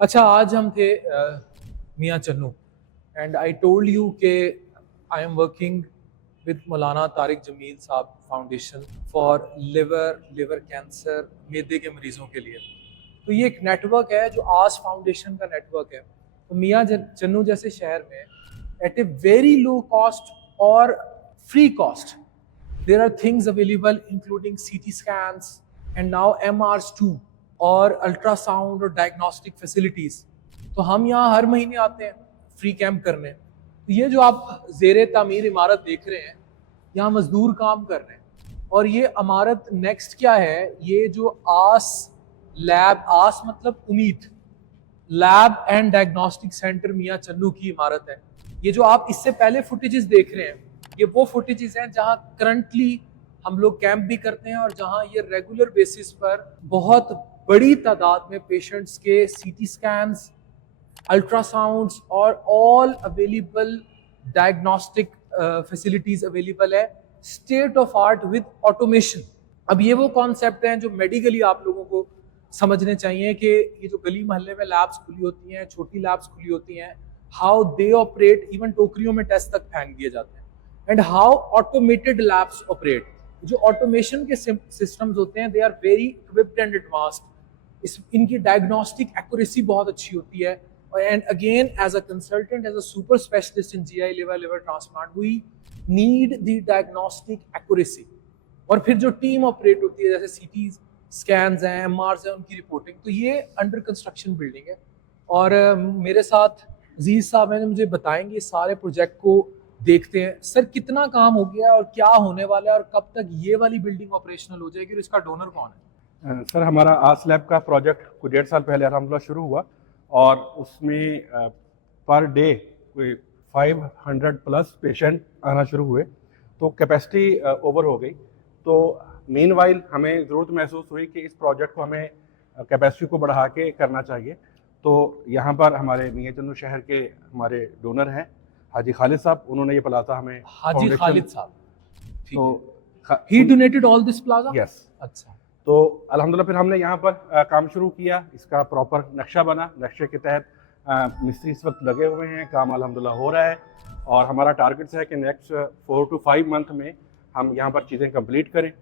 अच्छा, आज हम थे मियाँ Channu and I told you के आई एम वर्किंग विद मौलाना तारिक जमील साहब फाउंडेशन फॉर लिवर कैंसर, मैदे के मरीजों के लिए। तो ये एक नेटवर्क है जो आस फाउंडेशन का नेटवर्क है। तो मियाँ चन्नू जैसे शहर में at a very low cost और free cost there are things available including CT scans and now MRs too और अल्ट्रासाउंड और डायग्नोस्टिक फैसिलिटीज। तो हम यहाँ हर महीने आते हैं फ्री कैंप करने। तो ये जो आप जेर तामीर इमारत देख रहे हैं, यहाँ मजदूर काम कर रहे हैं। और ये इमारत नेक्स्ट क्या है, ये जो आस लैब, आस मतलब उम्मीद लैब एंड डायग्नोस्टिक सेंटर मियाँ चन्नू की इमारत है। ये जो आप इससे पहले फुटेजेस देख रहे हैं, ये वो फुटेजेस हैं जहां करंटली हम लोग कैंप भी करते हैं और जहां ये रेगुलर बेसिस पर बहुत बड़ी तादाद में पेशेंट्स के सीटी स्कैन्स, अल्ट्रासाउंड्स और all available diagnostic facilities available है, state of art with automation. अब ये वो कॉन्सेप्ट हैं जो मेडिकली आप लोगों को समझने चाहिए कि ये जो गली मोहल्ले में लैब्स खुली होती हैं, छोटी लैब्स खुली होती हैं, हाउ दे ऑपरेट, इवन टोकरियों में टेस्ट तक फेंक दिए जाते हैं, and how automated labs operate. जो ऑटोमेशन के सिस्टम्स होते हैं, they are very equipped and advanced. इनकी डायग्नोस्टिक एक्यूरेसी बहुत अच्छी होती है। And again as a consultant, as a super specialist in GI liver transplant, we need the diagnostic accuracy. और फिर जो टीम ऑपरेट होती है, जैसे सीटी स्कैन्स हैं, एमआरस हैं, उनकी रिपोर्टिंग। तो ये अंडर कंस्ट्रक्शन बिल्डिंग है। और मेरे साथ अजीज साहब हैं, मुझे बताएंगे सारे प्रोजेक्ट को देखते हैं। सर, कितना काम हो गया और क्या होने वाला है और कब तक ये वाली बिल्डिंग ऑपरेशनल हो जाएगी और इसका डोनर कौन है? सर, हमारा आस लैब का प्रोजेक्ट कुछ 1.5 साल पहले अल्हम्दुलिल्लाह शुरू हुआ और उसमें पर डे कोई 500 प्लस पेशेंट आना शुरू हुए, तो कैपेसिटी ओवर हो गई। तो मीनवाइल हमें ज़रूरत महसूस हुई कि इस प्रोजेक्ट को हमें कैपेसिटी को बढ़ा के करना चाहिए। तो यहाँ पर हमारे मियाँ चन्नू शहर के हमारे डोनर हैं हाजी खालिद साहब, उन्होंने ये प्लाजा हमें, हाजी खालिद साहब, तो he donated all this plaza. Yes. अच्छा। तो अल्हम्दुलिल्लाह फिर हमने यहाँ पर काम शुरू किया, इसका प्रॉपर नक्शा बना। नक्शे के तहत मिस्त्री इस वक्त लगे हुए हैं, काम अल्हम्दुलिल्लाह हो रहा है और हमारा टारगेट है कि नेक्स्ट 4 to 5 मंथ में हम यहाँ पर चीज़ें कंप्लीट करें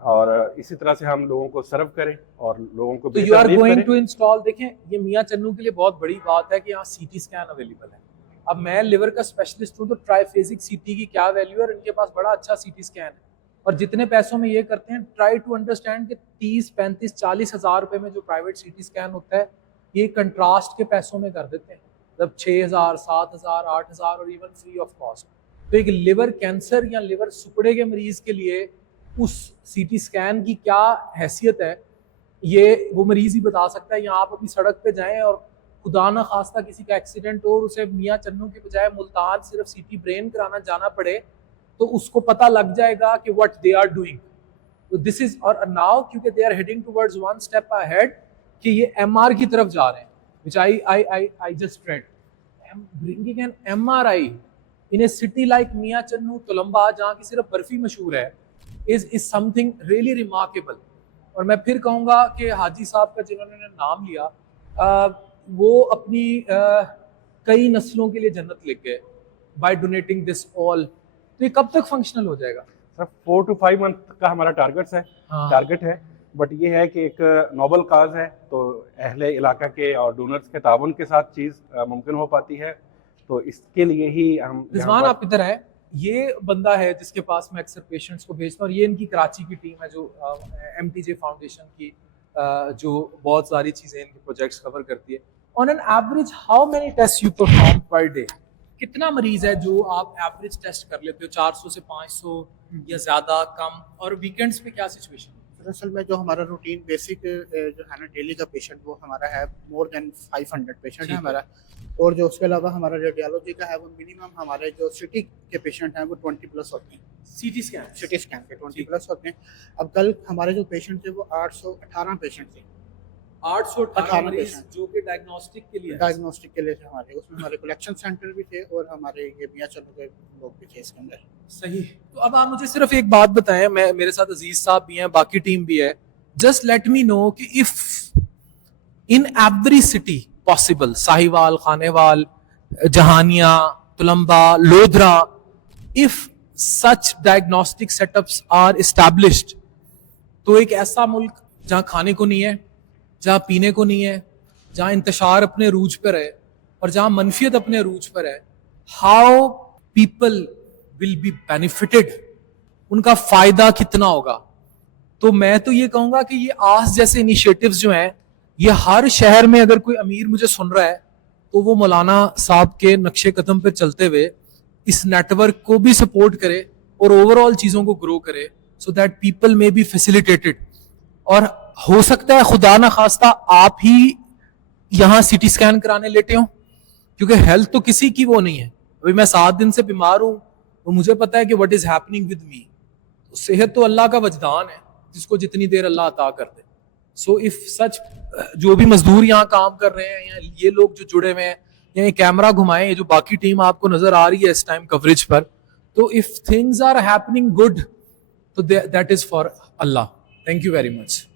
और इसी तरह से हम लोगों को सर्व करें और लोगों को। तो you are going to install, देखें ये मियाँ चन्नू के लिए बहुत बड़ी बात है कि यहाँ सीटी स्कैन अवेलेबल है। अब मैं लिवर का स्पेशलिस्ट हूँ, तो ट्राइफेजिक सीटी की क्या वैल्यू है, और इनके पास बड़ा अच्छा सीटी स्कैन है। और जितने पैसों में ये करते हैं, ट्राई टू अंडरस्टैंड कि 30, 35, 40 हज़ार रुपये में जो प्राइवेट सीटी स्कैन होता है, ये कंट्रास्ट के पैसों में कर देते हैं, मतलब 6,000, 7,000, 8,000 और इवन फ्री ऑफ कॉस्ट। तो एक लिवर कैंसर या लिवर सुपड़े के मरीज के लिए उस सीटी स्कैन की क्या हैसियत है, ये वो मरीज ही बता सकता है। या आप अपनी सड़क पे जाएं और खुदा न खास्ता किसी का एक्सीडेंट हो और उसे मियाँ चन्नू के बजाय मुल्तान सिर्फ सीटी ब्रेन कराना जाना पड़े, तो उसको पता लग जाएगा कि व्हाट दे आर डूइंग। तो दिस इज, और नाउ क्योंकि they are heading towards one step ahead कि ये एमआर की तरफ जा रहे हैं, which I just read, bringing an MRI in a city like Mian Channu Columba, जहाँ की सिर्फ बर्फी मशहूर है, इज समथिंग रियली रिमार्केबल। और मैं फिर कहूँगा कि हाजी साहब का जिन्होंने नाम लिया, वो अपनी कई नस्लों के लिए जन्नत लिख गए बाय डोनेटिंग दिस ऑल। तो ये कब तक फंक्शनल हो जाएगा? सर 4 to 5 मंथ का हमारा टारगेट है। बट ये है कि एक नोबल काज है, तो अहले इलाका के और डोनर्स के ताउन के साथ चीज़ मुमकिन हो पाती है। तो इसके लिए ही हम। रिजवान, आप इधर है। ये बंदा है जिसके पास मैं अक्सर पेशेंट्स को भेजता हूँ, और ये इनकी कराची की टीम है जो MTJ फाउंडेशन की जो बहुत सारी चीज़ें इनके प्रोजेक्ट्स कवर करती है। On an average how many test you perform per day? कितना मरीज है जो आप एवरेज टेस्ट कर लेते हो? 400 से 500 या ज़्यादा, कम? और वीकेंड्स पे क्या सिचुएशन? दरअसल में जो हमारा रूटीन बेसिक जो है ना डेली का पेशेंट, वो हमारा है मोर देन 500 पेशेंट है हमारा। और जो उसके अलावा हमारा रेडियोलॉजी का है, वो मिनिमम हमारे जो सिटी के पेशेंट हैं वो 20 प्लस होते हैं। सिटी स्कैन के 20 प्लस होते हैं। अब कल हमारे जो पेशेंट थे वो 818 पेशेंट थे। 818 मरीज जो कि डायग्नोस्टिक के लिए थे हमारे। उसमें हमारे कलेक्शन सेंटर भी थे और हमारे ये मियाँ चन्नू के लोग भी थे इसके अंदर। सही। तो अब आप मुझे सिर्फ एक बात बताएं, मैं, मेरे साथ अजीज साहब भी हैं, बाकी टीम भी है। जस्ट लेट मी नो कि if in every city possible. Sahiwal, Khanewal, Jahania, Tulamba, Lodra. If such diagnostic setups are established, तो एक ऐसा मुल्क जहां खाने को नहीं है, जहां पीने को नहीं है, जहां इंतशार अपने रूज पर है और जहां मनफियत अपने रूज पर है, how people will be benefited, उनका फायदा कितना होगा। तो मैं तो ये कहूंगा कि ये आस जैसे इनिशिएटिव्स जो हैं, ये हर शहर में अगर कोई अमीर मुझे सुन रहा है तो वो मौलाना साहब के नक्शे कदम पर चलते हुए इस नेटवर्क को भी सपोर्ट करे और ओवरऑल चीजों को ग्रो करे, सो दैट पीपल में बी फैसिलिटेटेड। और हो सकता है खुदा ना खास्ता आप ही यहां सीटी स्कैन कराने लेटे हो, क्योंकि हेल्थ तो किसी की वो नहीं है। अभी मैं 7 दिन से बीमार हूं तो मुझे पता है कि what is happening with me. सेहत तो अल्लाह का वजदान है, जिसको जितनी देर अल्लाह अता कर दे। सो इफ सच, जो भी मजदूर यहाँ काम कर रहे हैं या ये लोग जो जुड़े हुए हैं, या ये कैमरा घुमाएं, ये जो बाकी टीम आपको नजर आ रही है इस टाइम कवरेज पर, तो if things are happening good, तो that is for Allah. Thank you very much.